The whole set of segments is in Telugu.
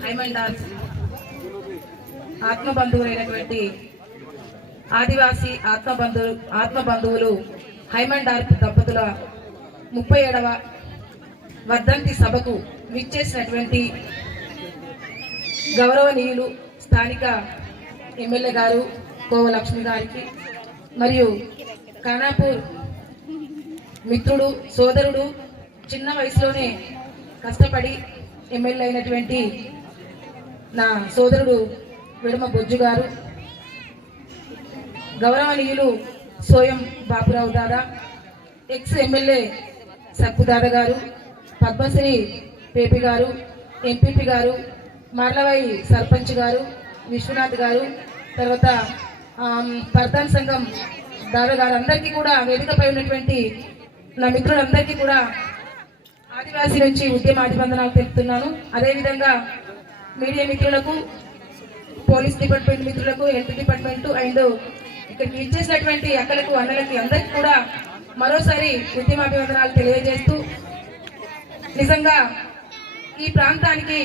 హైమండార్ ఆత్మబంధువులైనటువంటి ఆదివాసీ ఆత్మబంధువులు ఆత్మబంధువులు డార్క్ దంపతుల ముప్పై ఏడవ వర్ధంతి సభకు విచ్చేసినటువంటి గౌరవనీయులు స్థానిక ఎమ్మెల్యే గారు కోవ లక్ష్మి గారికి మరియు ఖానాపూర్ మిత్రుడు సోదరుడు చిన్న వయసులోనే కష్టపడి ఎమ్మెల్యే అయినటువంటి నా సోదరుడు విడమ బొజ్జు గారు గౌరవనీయులు సోయం బాపురావు దాదా ఎక్స్ ఎమ్మెల్యే సక్కుదాద గారు పద్మశ్రీ పేపి గారు ఎంపీపీ గారు మర్లవాయి సర్పంచ్ గారు విశ్వనాథ్ గారు తర్వాత పర్దాన్ సంఘం దాదా గారు అందరికీ కూడా వేదికపై ఉన్నటువంటి నా మిత్రులందరికీ కూడా ఆదివాసీ నుంచి ఉద్యమ అభివందనాలు తెలుపుతున్నాను. అదేవిధంగా మీడియా మిత్రులకు పోలీస్ డిపార్ట్మెంట్ మిత్రులకు హెల్త్ డిపార్ట్మెంట్ అండ్ ఇక్కడికి ఇచ్చేసినటువంటి అక్కలకు అన్నలకి అందరికి కూడా మరోసారి ఉద్యమ అభివందనాలు తెలియజేస్తూ నిజంగా ఈ ప్రాంతానికి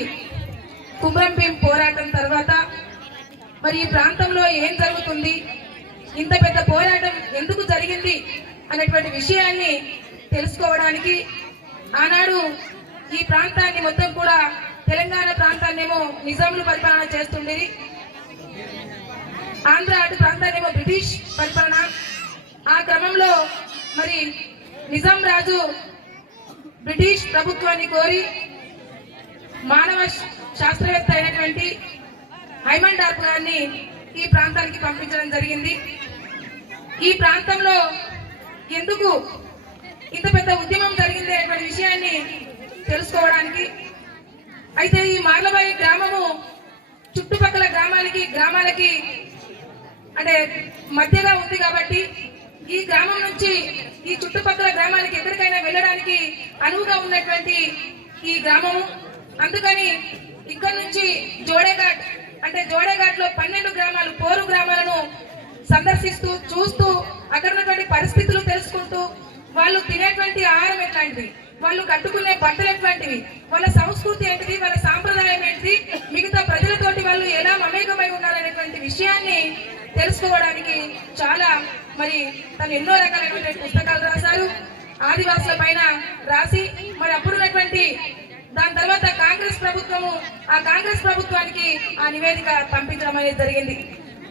కుమ్రంభీం పోరాటం తర్వాత మరి ఈ ప్రాంతంలో ఏం జరుగుతుంది? ఇంత పెద్ద పోరాటం ఎందుకు జరిగింది? అనేటువంటి విషయాన్ని తెలుసుకోవడానికి ఆనాడు ఈ ప్రాంతాన్ని మొత్తం కూడా తెలంగాణ ప్రాంతాన్నేమో నిజాములు పరిపాలన చేస్తుండేది ఆంధ్ర అటు ప్రాంతాన్నేమో బ్రిటిష్ పరిపాలన. ఆ క్రమంలో మరి నిజాం రాజు బ్రిటిష్ ప్రభుత్వాన్ని కోరి మానవ శాస్త్రవేత్త అయినటువంటి హైమండ్ డార్ప్ గారిని ఈ ప్రాంతానికి పంపించడం జరిగింది. ఈ ప్రాంతంలో ఎందుకు ఇంత పెద్ద ఉద్యమం జరిగింది అనేటువంటి విషయాన్ని తెలుసుకోవడానికి. అయితే ఈ మార్లబాయి గ్రామము చుట్టుపక్కల గ్రామాలకి గ్రామాలకి అంటే మధ్యగా ఉంది కాబట్టి ఈ గ్రామం నుంచి ఈ చుట్టుపక్కల గ్రామాలకి ఎక్కడికైనా వెళ్ళడానికి అనువుగా ఉన్నటువంటి ఈ గ్రామము. అందుకని ఇక్కడ నుంచి జోడేఘాట్ అంటే జోడేఘాట్లో పన్నెండు గ్రామాలు పోరు గ్రామాలను సందర్శిస్తూ చూస్తూ అక్కడ ఉన్నటువంటి పరిస్థితులు తెలుసుకుంటూ వాళ్ళు తినేటువంటి ఆహారం ఎట్లాంటివి వాళ్ళు కట్టుకునే బట్టలు ఎట్లాంటివి? వాళ్ళ సంస్కృతి ఏంటిది? వాళ్ళ సాంప్రదాయం ఏంటిది? మిగతా ప్రజలతోటి వాళ్ళు ఎలా మమేకమై ఉన్నారనేటువంటి విషయాన్ని తెలుసుకోవడానికి చాలా మరి తను ఎన్నో రకాలైనటువంటి పుస్తకాలు రాశారు. ఆదివాసుల పైన రాసి మరి అప్పుడున్నటువంటి దాని తర్వాత కాంగ్రెస్ ప్రభుత్వము ఆ కాంగ్రెస్ ప్రభుత్వానికి ఆ నివేదిక పంపించడం అనేది జరిగింది.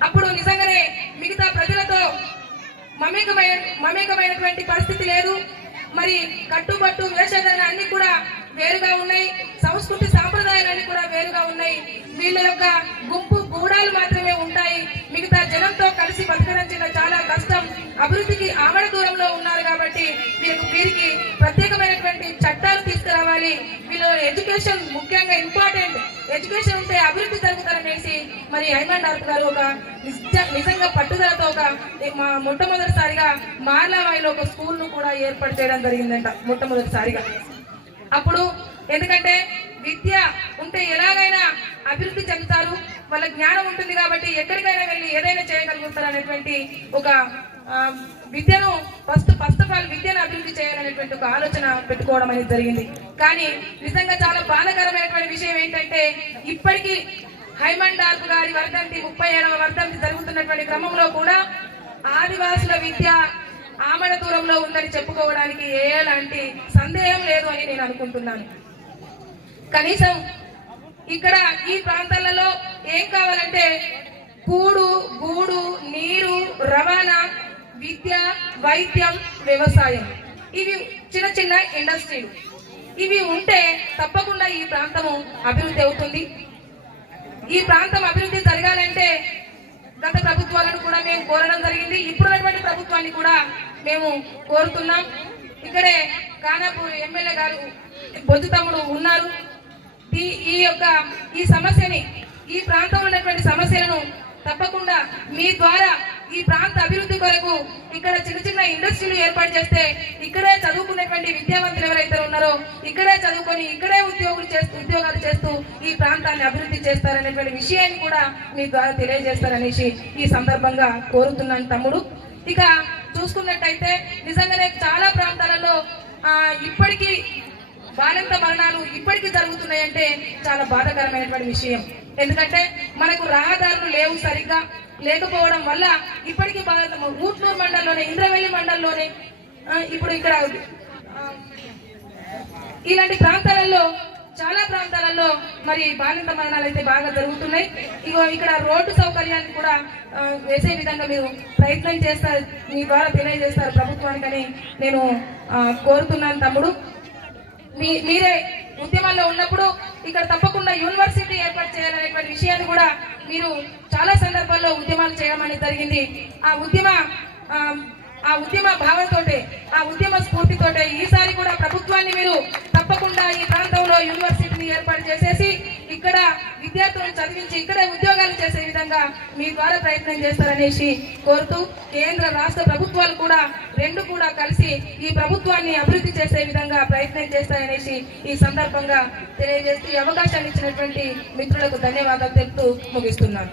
అప్పుడు నిజంగానే మిగతా మమేకమైన మమేకమైనటువంటి పరిస్థితి లేదు. మరి కట్టుబట్టు వేషధారణ అన్ని కూడా వేరుగా ఉన్నాయి. సంస్కృతి సాంప్రదాయాలన్నీ కూడా వేరుగా ఉన్నాయి. వీళ్ళ యొక్క గుంపు గూడాలు మాత్రమే ఉంటాయి. మిగతా జనంతో కలిసి బతకడం చాలా కష్టం. అభివృద్ధికి ఆమడ దూరంలో ఉన్నారు కాబట్టి వీరికి వీరికి ప్రత్యేకమైనటువంటి చట్టాలు తీసుకురావాలి. వీళ్ళ ఎడ్యుకేషన్ ముఖ్యంగా ఇంపార్టెంట్ ఎడ్యుకేషన్ ఉంటే అభివృద్ధి జరుగుతారనేసి మరి హైమండ్ డార్క్ గారు ఒక నిజ- నిజంగా పట్టుదలతో ఒక మా మొట్టమొదటిసారిగా మార్లావాయిలో ఒక స్కూల్ను కూడా ఏర్పాటు చేయడం జరిగిందంట మొట్టమొదటిసారిగా. అప్పుడు ఎందుకంటే విద్య ఉంటే ఎలాగైనా అభివృద్ధి చెందుతారు వాళ్ళ జ్ఞానం ఉంటుంది కాబట్టి ఎక్కడికైనా వెళ్ళి ఏదైనా చేయగలుగుతారు అనేటువంటి ఒక విద్యను ఫస్ట్ ఫస్ట్ ఆఫ్ ఆల్ విద్యను అభివృద్ధి చేయాలనేటువంటి ఒక ఆలోచన పెట్టుకోవడం అనేది జరిగింది. కానీ నిజంగా చాలా బాధకరమైనటువంటి విషయం ఏంటంటే ఇప్పటికీ హైమన్ డార్క్ గారి వర్ధంతి ముప్పై ఏడవ వర్ధంతి జరుగుతున్నటువంటి క్రమంలో కూడా ఆదివాసుల విద్య ఆమడ దూరంలో ఉందని చెప్పుకోవడానికి ఏలాంటి సందేహం లేదు అని నేను అనుకుంటున్నాను. కనీసం ఇక్కడ ఈ ప్రాంతాలలో ఏం కావాలంటే కూడు గూడు నీరు రవాణా విద్య వైద్యం వ్యవసాయం. ఇవి చిన్న చిన్న ఇండస్ట్రీలు. ఇవి ఉంటే తప్పకుండా ఈ ప్రాంతము అభివృద్ధి అవుతుంది. ఈ ప్రాంతం అభివృద్ధి జరగాలంటే గత ప్రభుత్వాలను కూడా మేము కోరడం జరిగింది. ఇప్పుడున్నటువంటి ప్రభుత్వాన్ని కూడా మేము కోరుతున్నాం. ఇక్కడే కానాపూర్ ఎమ్మెల్యే గారు బొజ్జు తమ్ముడు ఉన్నారు. ఈ ఈ యొక్క ఈ సమస్యని ఈ ప్రాంతంలో ఉన్నటువంటి సమస్యలను తప్పకుండా మీ ద్వారా ఈ ప్రాంత అభివృద్ధి కొరకు ఇక్కడ చిన్న చిన్న ఇండస్ట్రీలు ఏర్పాటు చేస్తే ఇక్కడే చదువుకునేటువంటి విద్యావంతులు ఎవరైతే ఉన్నారో ఇక్కడే చదువుకొని ఇక్కడే ఉద్యోగులు చేస్తూ ఉద్యోగాలు చేస్తూ ఈ ప్రాంతాన్ని అభివృద్ధి చేస్తారనేటువంటి విషయాన్ని కూడా మీ ద్వారా తెలియజేస్తారనేసి ఈ సందర్భంగా కోరుతున్నాను తమ్ముడు. ఇక చూసుకున్నట్టయితే నిజంగానే చాలా ప్రాంతాలలో ఆ, ఇప్పటికీ బాలింత మరణాలు ఇప్పటికీ జరుగుతున్నాయంటే చాలా బాధాకరమైనటువంటి విషయం. ఎందుకంటే మనకు రహదారులు లేవు సరిగ్గా. లేకపోవడం వల్ల ఇప్పటికీ బాధ ఊట్లూరు మండలంలోనే ఇంద్రవెల్లి మండలంలోనే ఇప్పుడు ఇక్కడ ఇలాంటి ప్రాంతాలలో చాలా ప్రాంతాలలో మరి బాలింత మరణాలు అయితే బాగా జరుగుతున్నాయి. ఇగో ఇక్కడ రోడ్డు సౌకర్యాన్ని కూడా వేసే విధంగా మీరు ప్రయత్నం చేస్తారు మీ ద్వారా తెలియజేస్తారు ప్రభుత్వానికని నేను కోరుతున్నాను తమ్ముడు. మీ మీరే ఉద్యమంలో ఉన్నప్పుడు ఇక్కడ తప్పకుండా యూనివర్సిటీ ఏర్పాటు చేయాలనేటువంటి విషయాన్ని కూడా మీరు చాలా సందర్భాల్లో ఉద్యమాలు చేయడం అనేది జరిగింది. ఆ ఉద్యమ ఆ, ఉద్యమ భావంతో ఆ ఉద్యమ స్ఫూర్తితోటే ఈసారి కూడా ప్రభుత్వాన్ని మీరు తప్పకుండా ఈ ప్రాంతంలో యూనివర్సిటీని ఏర్పాటు చేసేసి ఇక్కడ విద్యార్థులను చదివించి ఇక్కడే ఉద్యోగాలు చేసే విధంగా మీ ద్వారా ప్రయత్నం చేస్తారనేసి కోరుతూ కేంద్ర రాష్ట్ర ప్రభుత్వాలు కూడా రెండు కూడా కలిసి ఈ ప్రభుత్వాన్ని అభివృద్ధి చేసే విధంగా ప్రయత్నం చేస్తారనేసి ఈ సందర్భంగా తెలియజేస్తూ అవకాశాన్ని ఇచ్చినటువంటి మిత్రులకు ధన్యవాదాలు తెలుపుతూ ముగిస్తున్నాను.